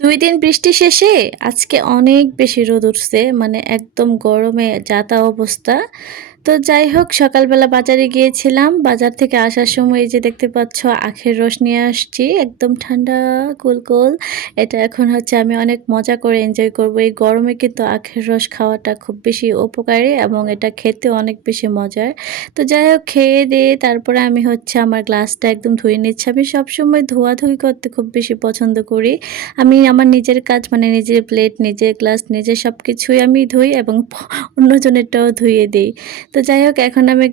দুই দিন বৃষ্টি শেষে আজকে অনেক বেশি রোদ উঠছে মানে একদম গরমে যাতা অবস্থা। তো যাই হোক, সকালবেলা বাজারে গিয়েছিলাম। বাজার থেকে আসার সময় যে দেখতে পাচ্ছ, আখের রস নিয়ে আসছি, একদম ঠান্ডা কুলকুল এটা এখন হচ্ছে আমি অনেক মজা করে এনজয় করব। এই গরমে কিন্তু আখের রস খাওয়াটা খুব বেশি উপকারী এবং এটা খেতে অনেক বেশি মজার। তো যাই হোক, খেয়ে দিয়ে তারপরে আমি হচ্ছে আমার গ্লাসটা একদম ধুয়ে নিচ্ছি। আমি সবসময় ধোয়াধুয়ি করতে খুব বেশি পছন্দ করি। আমি আমার নিজের কাজ মানে নিজের প্লেট নিজের গ্লাস নিজের সব কিছুই আমি ধুই এবং অন্যজনেরটাও ধুয়ে দিই। তো যাই হোক, এখন আমি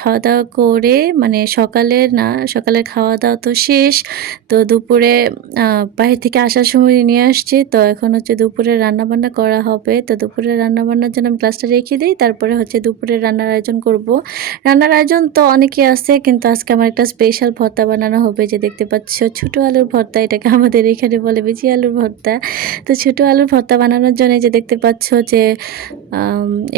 খাওয়া দাওয়া করে মানে সকালের না, সকালের খাওয়া দাওয়া তো শেষ। তো দুপুরে বাহির থেকে আসার সময় নিয়ে আসছি। তো এখন হচ্ছে দুপুরে রান্না বান্না করা হবে। তো দুপুরে রান্না বান্নার জন্য আমি গ্লাসটা রেখে দিই। তারপরে হচ্ছে দুপুরে রান্নার আয়োজন করব। রান্নার আয়োজন তো অনেকে আছে, কিন্তু আজকে আমার একটা স্পেশাল ভর্তা বানানো হবে। যে দেখতে পাচ্ছ, ছোটো আলুর ভর্তা, এটাকে আমাদের এখানে বলে বেজি আলুর ভর্তা। তো ছোটো আলুর ভর্তা বানানোর জন্য যে দেখতে পাচ্ছ যে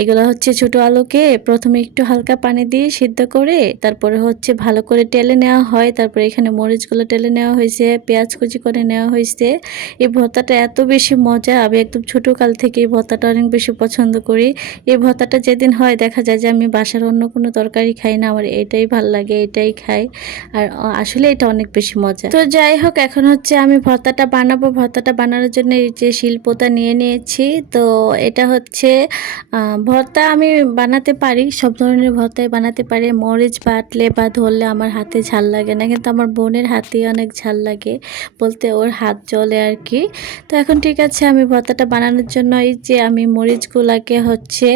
এগুলো হচ্ছে ছোটো আলুকে প্রথমে একটু হালকা পানি দিয়ে সিদ্ধ করে তারপরে হচ্ছে ভালো করে টেলে নেওয়া হয়। তারপরে এখানে মরিচগুলো টেলে নেওয়া হয়েছে, পেঁয়াজ কুচি করে নেওয়া হয়েছে। এই ভর্তাটা এত বেশি মজা, আমি একদম ছোটো কাল থেকে এই ভর্তাটা অনেক বেশি পছন্দ করি। এই ভর্তাটা যেদিন হয় দেখা যায় যে আমি বাসার অন্য কোনো তরকারি খাই না, আমার এটাই ভালো লাগে, এটাই খাই। আর আসলে এটা অনেক বেশি মজা। তো যাই হোক, এখন হচ্ছে আমি ভর্তাটা বানাবো। ভর্তাটা বানানোর জন্য এই যে শিল্পতা নিয়ে নিয়েছি। তো এটা হচ্ছে ভর্তা আমি বানাতে পারি সব ধরনের ভর্তাই বানাতে পারি। মরিচ বাটলে বা ধরলে আমার হাতে ঝাল লাগে না, কিন্তু আমার বোনের হাতে অনেক ঝাল লাগে, বলতে ওর হাত জলে আর কি। তো এখন ঠিক আছে, আমি ভর্তাটা বানানোর জন্য এই যে আমি মরিচগুলাকে হচ্ছে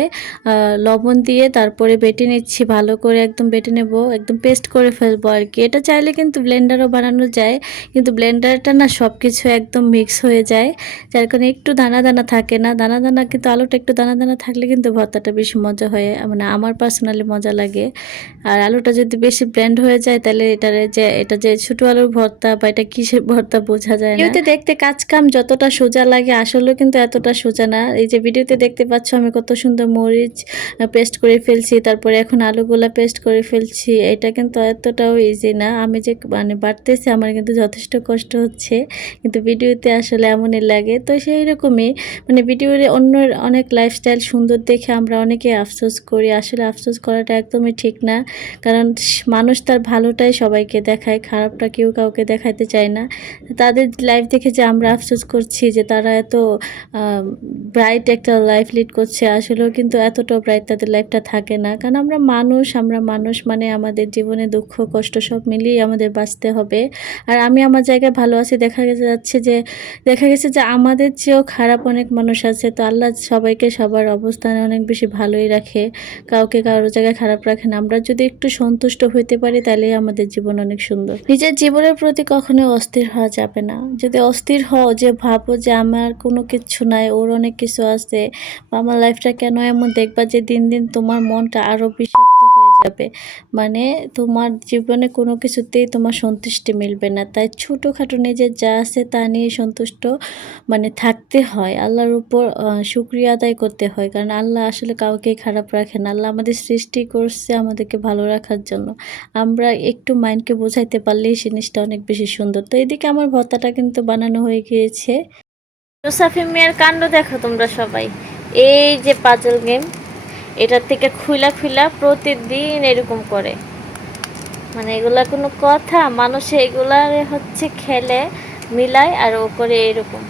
লবণ দিয়ে তারপরে বেটে নিচ্ছি, ভালো করে একদম বেটে নেব, একদম পেস্ট করে ফেলব আর কি। এটা চাইলে কিন্তু ব্লেন্ডারও বানানো যায়, কিন্তু ব্লেন্ডারটা না সব কিছু একদম মিক্স হয়ে যায়, যার কারণে একটু দানা দানা থাকে না। দানা দানা কিন্তু আলুটা একটু দানা দানা থাকলে কিন্তু ভর্তাটা বেশি মজা হয় মানে আমার পার্সোনালি মজা লাগে। আর আলুটা যদি বেশি ব্লেন্ড হয়ে যায়, তাহলে এটার যে, এটা যে ছোটো আলুর ভর্তা বা এটা কিসের ভর্তা বোঝা যায় না। দেখতে কাজ কাম যতটা সোজা লাগে, আসলেও কিন্তু এতটা সোজা না। এই যে ভিডিওতে দেখতে পাচ্ছ, আমি কত সুন্দর মরিচ পেস্ট করে ফেলছি, তারপরে এখন আলুগুলা পেস্ট করে ফেলছি। এটা কিন্তু এতটাও ইজি না। আমি যে মানে বাড়তেছি, আমার কিন্তু যথেষ্ট কষ্ট হচ্ছে। কিন্তু ভিডিওতে আসলে এমনই লাগে। তো সেই রকমই মানে ভিডিওরে অন্য অনেক লাইফস্টাইল সুন্দর দেখে আমরা অনেকে আফসোস করি আসলে আফসোস করাটা একদমই ঠিক না। কারণ মানুষ তার ভালোটাই সবাইকে দেখায়, খারাপটা কেউ কাউকে দেখাতে চায় না। তাদের লাইফ দেখে যে আমরা আফসোস করছি যে তারা এত ব্রাইট একটা লাইফ লিড করছে, আসলেও কিন্তু এতটা ব্রাইট তাদের লাইফটা থাকে না। কারণ আমরা মানুষ আমরা মানুষ মানে আমাদের জীবনে দুঃখ, কষ্ট সব মিলিয়ে আমাদের বাঁচতে হবে। আর আমি আমার জায়গায় ভালো আছি, দেখা গেছে যাচ্ছে যে, দেখা গেছে যে আমাদের চেয়েও খারাপ অনেক মানুষ আছে, তো আল্লাহ সবাইকে সবার অবস্থানে অনেক বেশি ভালোই রাখে। কাউকে কারোর জায়গায় খারাপ রাখে না। আমরা যদি একটু সন্তুষ্ট হইতে পারি তাহলে আমাদের জীবন অনেক সুন্দর। নিজের জীবনের প্রতি কখনো অস্থির হওয়া যাবে না। যদি অস্থির হও, যে ভাবো যে আমার কোনো কিছু নাই, ওর অনেক কিছু আছে, বা আমার লাইফটা কেন এমন, দেখবা যে দিন দিন তোমার মনটা আরও বিষাক্ত হয়ে যাবে। মানে তোমার জীবনে কোনো কিছুতেই তোমার সন্তুষ্টি মিলবে না। তাই ছোটোখাটো নিজের যা আছে তা নিয়ে সন্তুষ্ট মানে থাকতে হয়। আল্লাহর উপর শুক্রিয়া আদায় করতে হয়। কারণ আল্লাহ আসলে কাউকেই খারাপ রাখে না। আল্লাহ আমাদের সৃষ্টি করছে আমাদেরকে ভালো রাখার জন্য। আমরা একটু মাইন্ডকে বোঝাইতে পারলেই জিনিসটা অনেক বেশি সুন্দর। তো এদিকে আমার ভত্তাটা কিন্তু বানানো হয়ে গিয়েছে। জোসাফি মিয়ার কাণ্ড দেখো তোমরা সবাই। এই যে পাজল গেম এটার থেকে খুলা খুলা প্রতিদিন এরকম করে। মানে এগুলা কোনো কথা, মানুষে এগুলা হচ্ছে খেলে, মিলায় আর ও করে এরকম।